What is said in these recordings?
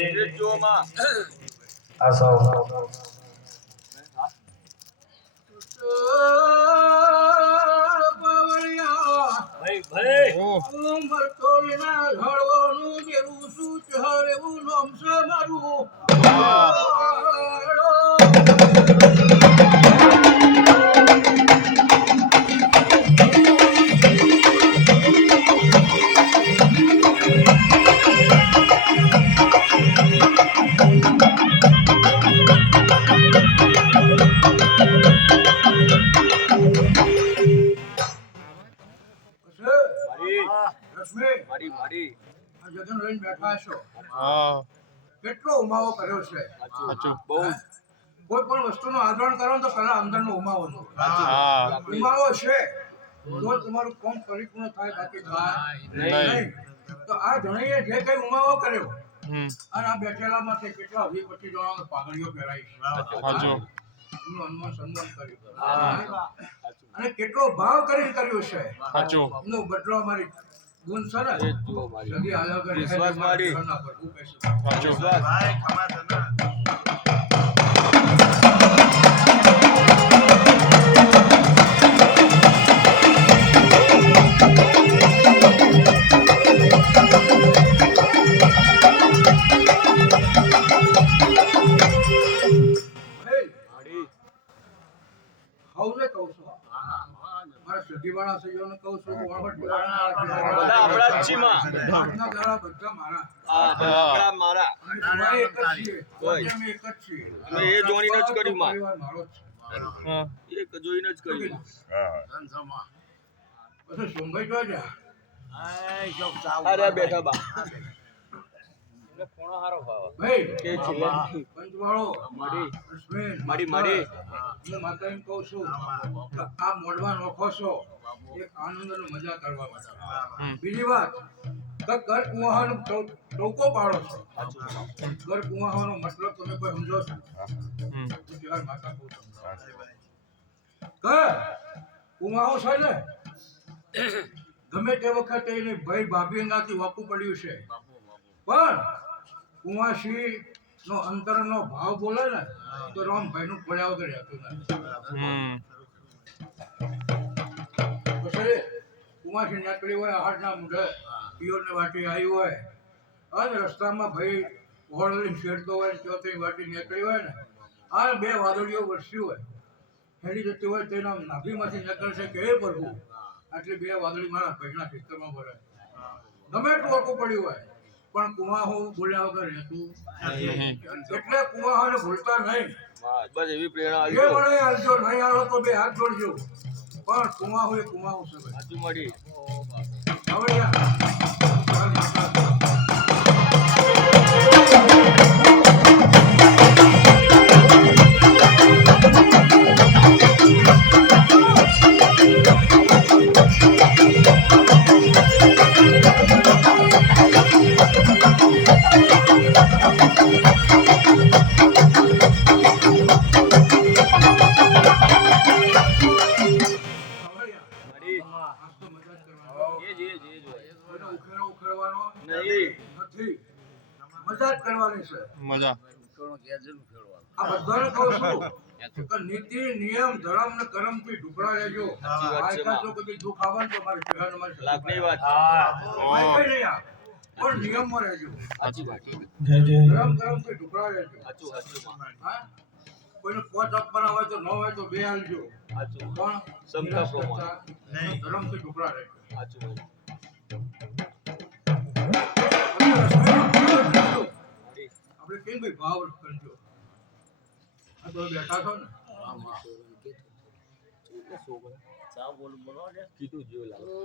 જે જો માં આ સૌ ભાઈ ભાઈ ઉમર તોલના ઘડવાનું જેવું શું ચહરેવું નામ છે મારું કેટલો ઉમાવો કર્યો છે કોઈ પણ વસ્તુનો આદરણ કરો તો પેલા અંદરનો ઉમાવો ઉમાવો છે તો તમારું કામ પરિપૂર્ણ થાય બાકી થાય નહીં તો આ જણીએ જે કઈ ઉમાવો કર્યો અને આ બેઠેલા માંથી કેટલા 20-25 જણાનો પાઘડીઓ પહેરાઈ એનું હનુમાન સન્માન કર્યું અને કેટલો ભાવ કરીને કર્યું છે એનો બદલો અમારી ગુણ છે ને જલ્દી આયા કરે વિશ્વાસ મારી વિશ્વાસ ભાઈ ખમા તના સદીવાળા સૈયોને કહું છું બધા આપણા જ છીએ માં બધા મારા આપણા મારા એક જ છીએ અમે એક જ છીએ અમે એ જોઈને જ કર્યું માં મારો જ એક જોઈને જ કર્યું પછી સોમભાઈ જોજા અરે બેઠા બા કોણો હારો ભાઈ કે છે પંચવાળો મારી મારી હું માતા એમ કહું છું આ મોડવા નોખો છો એક આનંદનો મજા કરવા માટે બીજી વાત ઘર કુવાહાનો ટોકો પાડો છો ઘર કુવાહાનો મતલબ તમે કોઈ સમજો છો ત્યારે માતા કહું છું ઘર કુવાહો છે ને ગમે તે વખતે એને ભાઈ ભાભી નાથી વાકું પડ્યું છે પણ કુવાસી નો અંતરનો ભાવ બોલે ને તો રામભાઈ નું પડ્યા વગર રહેતું નથી પછી કુવાસી નીકળી હોય આહારના મુઢે પિયોને વાટી આવી હોય અને રસ્તામાં ભાઈ હોળ લઈને શેરતો હોય ચોથી વાટી નીકળી હોય ને આ બે વાદળીઓ વરસ્યું હોય હેડી જતી હોય તેના નાભીમાંથી નીકળશે કે એ પ્રભુ આટલી બે વાદળી મારા ભાઈના ખેતરમાં ભરે ગમે એટલું વાકું પડ્યું હોય પણ કુવાહો બોલ્યા વગર રહેતું એટલે કુવાહોને ભૂલતા નહીં બસ એવી પ્રેરણા આવી ગઈ મને આલજો નહીં આલો તો બે હાથ જોડજો પણ કુવાહો એ કુવાહો છે સાચું મળી હવે નીતિ નિયમ ધર્મ ને કર્મ થી ઢુકડા રહેજો દુઃખ આવે તો મારે પણ નિયમ માં રહેજો ધર્મ કર્મ થી ઢુકડા રહેજો કોઈને 5 આપવાના હોય તો 9 હોય તો 2 આલજો પણ ધર્મ થી ઢુકડા રહેજો આપણે કેમ ભાઈ ભાવ કરજો આ તો બેઠા છો ને ચા બોલ બોલો ને કીધું જો લાવો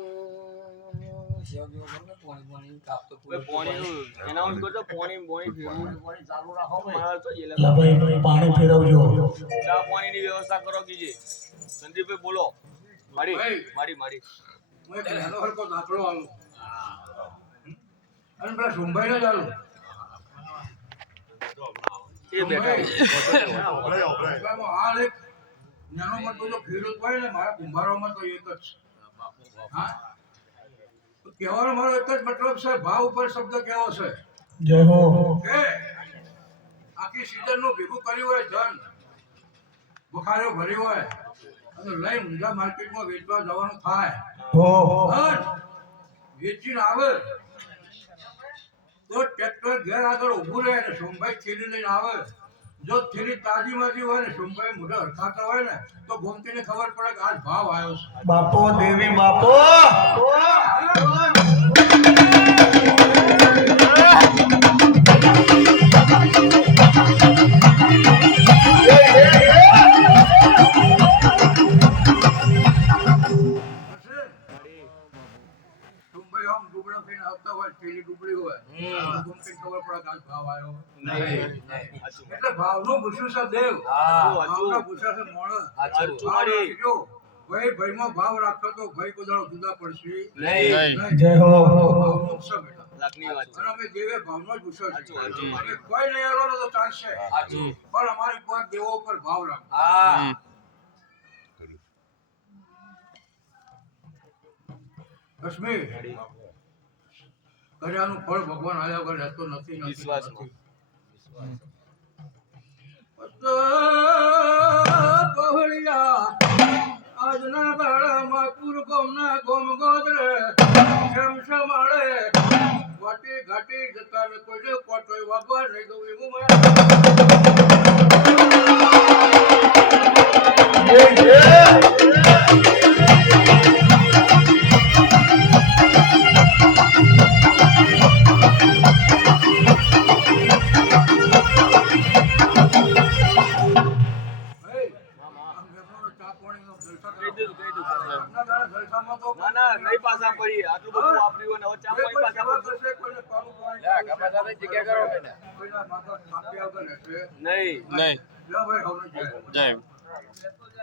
પાણી એનાઉન્સ કરજો પાણી ચાલુ રાખો મારા તો ભાઈ પાણી ફેરવજો ચા પાણીની વ્યવસ્થા કરો કીજે સંદીપભાઈ બોલો મારી હું એક નાનો હરકો દાખલો આલું અને પેલા સોમભાઈ ને ચાલુ એ બેઠા હાલ એક નાનો મોટો જો ખેડૂત હોય ને મારા કુંભારોમાં તો એક જ છે હા કહેવાનો મારો એક જ મતલબ છે, ભાવ ઉપર શબ્દ કેવો છે જય હો કે આખી સીઝન નું ભેગું કર્યું હોય ધન બુખારો ભર્યું હોય અને લઈ ઊંઝા માર્કેટમાં વેચવા જવાનું થાય હો ધન વેચીને આવે તો ટ્રેક્ટર ઘેર આગળ ઊભું રહે ને સોમભાઈ થેલી લઈને આવે. જો થેલી તાજી માજી હોય ને સોમભાઈ મોઢે હરખાતા હોય ને તો ગોમતીને ખબર પડે કે આજ ભાવ આવ્યો છે. બાપો દેવી બાપો સોમભાઈ આમ ડુબળો થઈને આવતા હોય થેલી ડુબળી હોય ગોમતીને ખબર પડે કે આજ ભાવ આવ્યો. એટલે ભાવનું ભૂસ્યું છે દેવ, ભાવના ભૂસ્યા છે મોણસ. ભાવ રાખજો. ભાઈમાં ભાવ રાખતો તો ભાઈ કોઈ દાડો જુદા પડશે નહીં. જય હો ભાવનું છે બેટા. અને અમે દેવે ભાવનો જ ભૂસ્યો છે. અમે કોઈ નહીં આલો ને તો ચાલશે, પણ અમારે કોઈ દેવો ઉપર ભાવ રાખો. કશ્મીર કર્યાનું ફળ ભગવાન આયા વગર રહેતો નથી. વિશ્વાસમાં આજના દાડામાં કુરગોમના ગોમ ગોદરે શમ શમાળે વાટી ઘાટી જતા ને કોઈ કોટોય વાગવા નહીં દઉં એવું નહીં. જય